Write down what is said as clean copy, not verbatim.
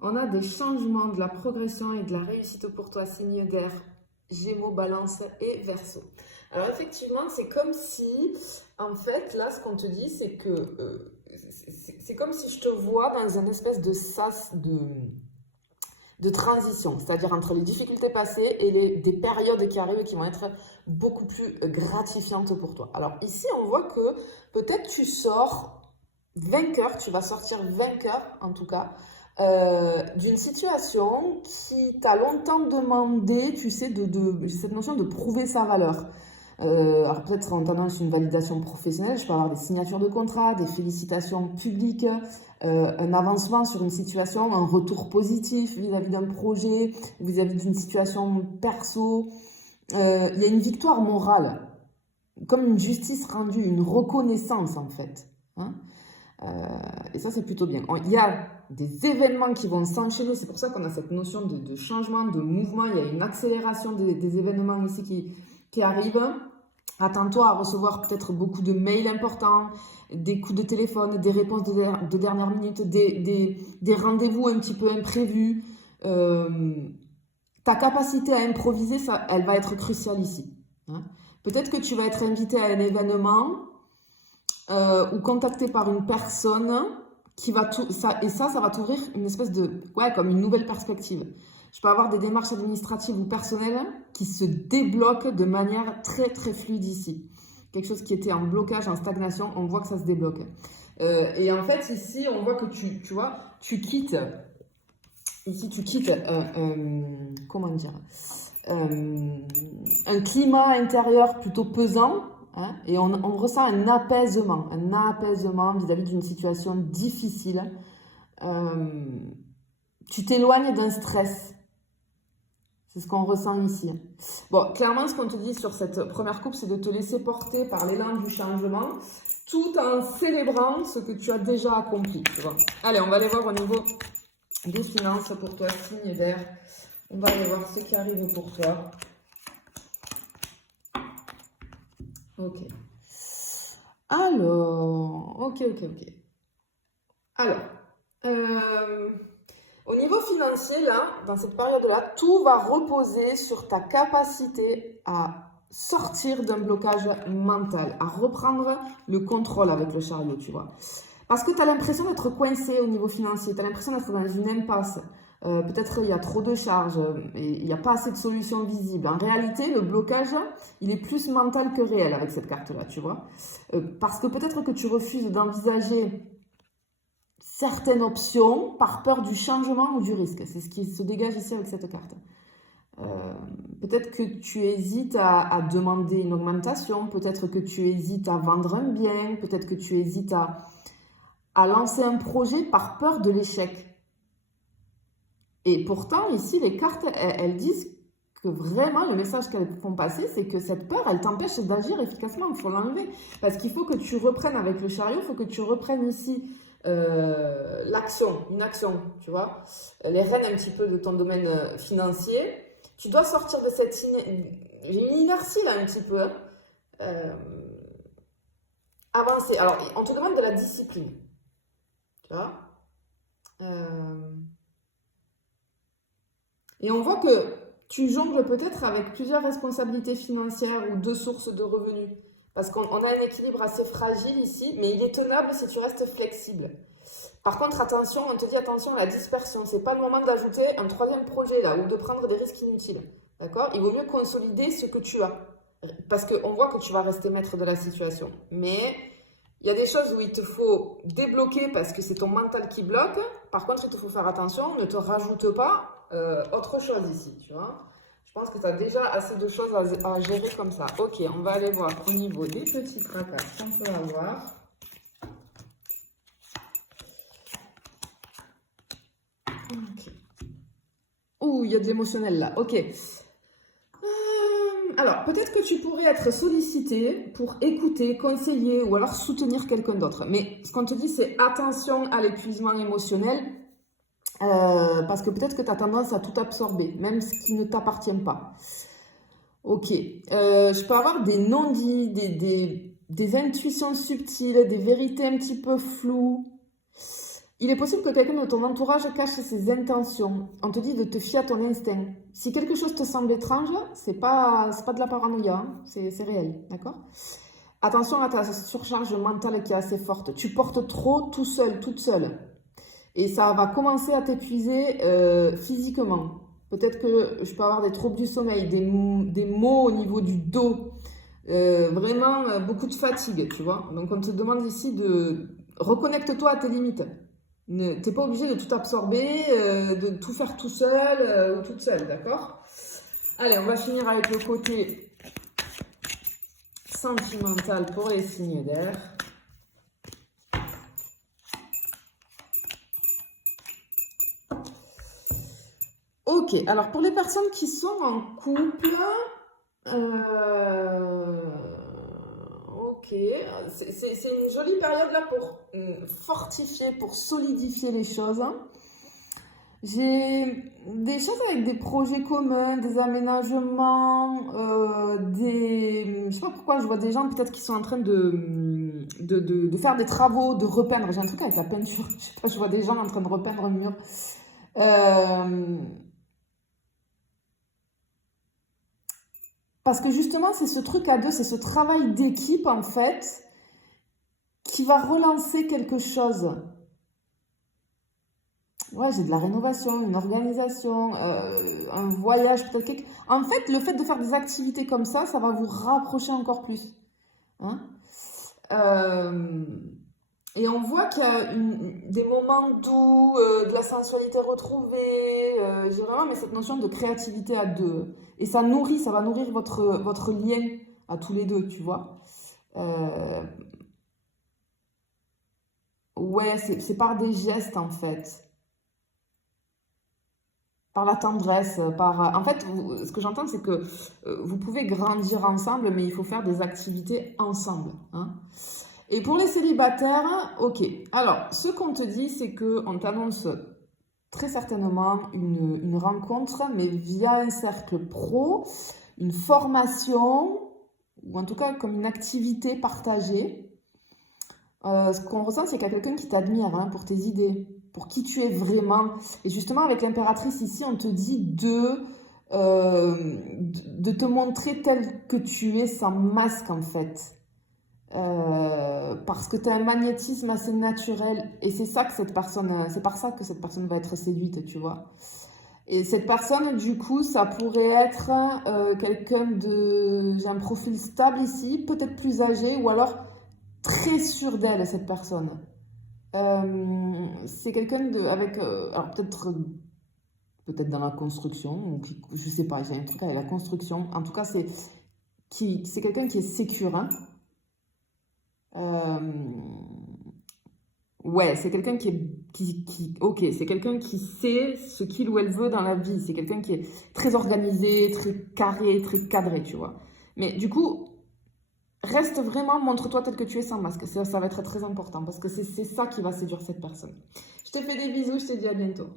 On a des changements, de la progression et de la réussite pour toi, signe d'air, Gémeaux, Balance et Verseau. Alors effectivement, c'est comme si, en fait, là, ce qu'on te dit, c'est que c'est comme si je te vois dans une espèce de sas de transition, c'est-à-dire entre les difficultés passées et des périodes qui arrivent et qui vont être beaucoup plus gratifiantes pour toi. Alors ici, on voit que peut-être tu sors vainqueur, tu vas sortir vainqueur en tout cas, d'une situation qui t'a longtemps demandé, tu sais, cette notion de prouver sa valeur. Alors peut-être en tendance une validation professionnelle, je peux avoir des signatures de contrat, des félicitations publiques, un avancement sur une situation, un retour positif vis-à-vis d'un projet, vis-à-vis d'une situation perso. Il y a une victoire morale, comme une justice rendue, une reconnaissance en fait. Hein. Et ça, c'est plutôt bien. Il y a des événements qui vont s'enchaîner, c'est pour ça qu'on a cette notion de changement, de mouvement. Il y a une accélération des événements ici qui arrivent. Attends-toi à recevoir peut-être beaucoup de mails importants, des coups de téléphone, des réponses de dernière minute, des rendez-vous un petit peu imprévus. Ta capacité à improviser, ça, elle va être cruciale ici. Hein. Peut-être que tu vas être invité à un événement ou contacté par une personne qui va ça va t'ouvrir une espèce de, ouais, comme une nouvelle perspective. Je peux avoir des démarches administratives ou personnelles qui se débloquent de manière très très fluide ici. Quelque chose qui était en blocage, en stagnation, on voit que ça se débloque. Et en fait, ici, on voit que tu vois, tu quittes, ici tu quittes, comment dire, un climat intérieur plutôt pesant, hein, et on ressent un apaisement vis-à-vis d'une situation difficile. Tu t'éloignes d'un stress. C'est ce qu'on ressent ici. Bon, clairement, ce qu'on te dit sur cette première coupe, c'est de te laisser porter par l'élan du changement, tout en célébrant ce que tu as déjà accompli. Tu vois. Allez, on va aller voir au niveau des finances pour toi, signe d'air. On va aller voir ce qui arrive pour toi. Ok. Alors, ok. Alors, au niveau financier, là, dans cette période-là, tout va reposer sur ta capacité à sortir d'un blocage mental, à reprendre le contrôle avec le chariot, tu vois. Parce que tu as l'impression d'être coincé au niveau financier, tu as l'impression d'être dans une impasse. Peut-être il y a trop de charges et il n'y a pas assez de solutions visibles. En réalité, le blocage, il est plus mental que réel avec cette carte-là, tu vois. Parce que peut-être que tu refuses d'envisager certaines options par peur du changement ou du risque. C'est ce qui se dégage ici avec cette carte. Peut-être que tu hésites à demander une augmentation, peut-être que tu hésites à vendre un bien, peut-être que tu hésites à lancer un projet par peur de l'échec. Et pourtant, ici, les cartes, elles disent que vraiment, le message qu'elles font passer, c'est que cette peur, elle t'empêche d'agir efficacement. Il faut l'enlever. Parce qu'il faut que tu reprennes avec le chariot, il faut que tu reprennes ici l'action, une action, tu vois. Les rênes un petit peu de ton domaine financier. Tu dois sortir de cette j'ai une inertie là un petit peu. Avancer. Alors, on te demande de la discipline. Tu vois. Et on voit que tu jongles peut-être avec plusieurs responsabilités financières ou deux sources de revenus. Parce qu'on a un équilibre assez fragile ici, mais il est tenable si tu restes flexible. Par contre, attention, on te dit attention à la dispersion. C'est pas le moment d'ajouter un troisième projet là ou de prendre des risques inutiles. D'accord? Il vaut mieux consolider ce que tu as. Parce qu'on voit que tu vas rester maître de la situation. Mais il y a des choses où il te faut débloquer parce que c'est ton mental qui bloque. Par contre, il te faut faire attention, ne te rajoute pas autre chose ici, tu vois. Je pense que tu as déjà assez de choses à gérer comme ça. Ok, on va aller voir au niveau des petits tracas qu'on peut avoir. Ok. Ouh, il y a de l'émotionnel là. Ok. Alors, peut-être que tu pourrais être sollicité pour écouter, conseiller ou alors soutenir quelqu'un d'autre. Mais ce qu'on te dit, c'est attention à l'épuisement émotionnel. Parce que peut-être que tu as tendance à tout absorber, même ce qui ne t'appartient pas. Ok. Je peux avoir des non-dits, des intuitions subtiles, des vérités un petit peu floues. Il est possible que quelqu'un de ton entourage cache ses intentions. On te dit de te fier à ton instinct. Si quelque chose te semble étrange, c'est pas de la paranoïa, hein, c'est réel, d'accord? Attention à ta surcharge mentale qui est assez forte. Tu portes trop tout seul, toute seule. Et ça va commencer à t'épuiser physiquement. Peut-être que je peux avoir des troubles du sommeil, des maux au niveau du dos. Vraiment beaucoup de fatigue, tu vois. Donc on te demande ici de reconnecte-toi à tes limites. T'es pas obligé de tout absorber, de tout faire tout seul ou toute seule, d'accord? Allez, on va finir avec le côté sentimental pour les signes d'air. Ok, alors pour les personnes qui sont en couple, ok, c'est une jolie période là pour fortifier, pour solidifier les choses. J'ai des choses avec des projets communs, des aménagements, je sais pas pourquoi, je vois des gens peut-être qui sont en train de faire des travaux, de repeindre. J'ai un truc avec la peinture, je sais pas, je vois des gens en train de repeindre un mur. Parce que justement, c'est ce truc à deux, c'est ce travail d'équipe en fait, qui va relancer quelque chose. Ouais, j'ai de la rénovation, une organisation, un voyage, peut-être. En fait, le fait de faire des activités comme ça va vous rapprocher encore plus. Hein. Et on voit qu'il y a des moments doux, de la sensualité retrouvée. J'ai vraiment mais cette notion de créativité à deux. Et ça va nourrir votre lien à tous les deux, tu vois. Ouais, c'est par des gestes en fait. Par la tendresse, par... En fait, ce que j'entends, c'est que vous pouvez grandir ensemble, mais il faut faire des activités ensemble. Hein. Et pour les célibataires, ok. Alors, ce qu'on te dit, c'est qu'on t'annonce très certainement une rencontre, mais via un cercle pro, une formation, ou en tout cas comme une activité partagée. Ce qu'on ressent, c'est qu'il y a quelqu'un qui t'admire hein, pour tes idées, pour qui tu es vraiment. Et justement, avec l'impératrice ici, on te dit de te montrer tel que tu es sans masque en fait. Parce que tu as un magnétisme assez naturel et c'est ça que c'est par ça que cette personne va être séduite, tu vois. Et cette personne, du coup, ça pourrait être quelqu'un j'ai un profil stable ici, peut-être plus âgé ou alors très sûr d'elle, cette personne. C'est quelqu'un avec, alors peut-être dans la construction, ou je sais pas, j'ai un truc avec la construction. En tout cas, c'est quelqu'un qui est sécure. Hein. Ouais, c'est quelqu'un ok, c'est quelqu'un qui sait ce qu'il ou elle veut dans la vie. C'est quelqu'un qui est très organisé, très carré, très cadré, tu vois. Mais du coup, reste vraiment, montre-toi tel que tu es sans masque. Ça va être très important parce que c'est ça qui va séduire cette personne. Je te fais des bisous, je te dis à bientôt.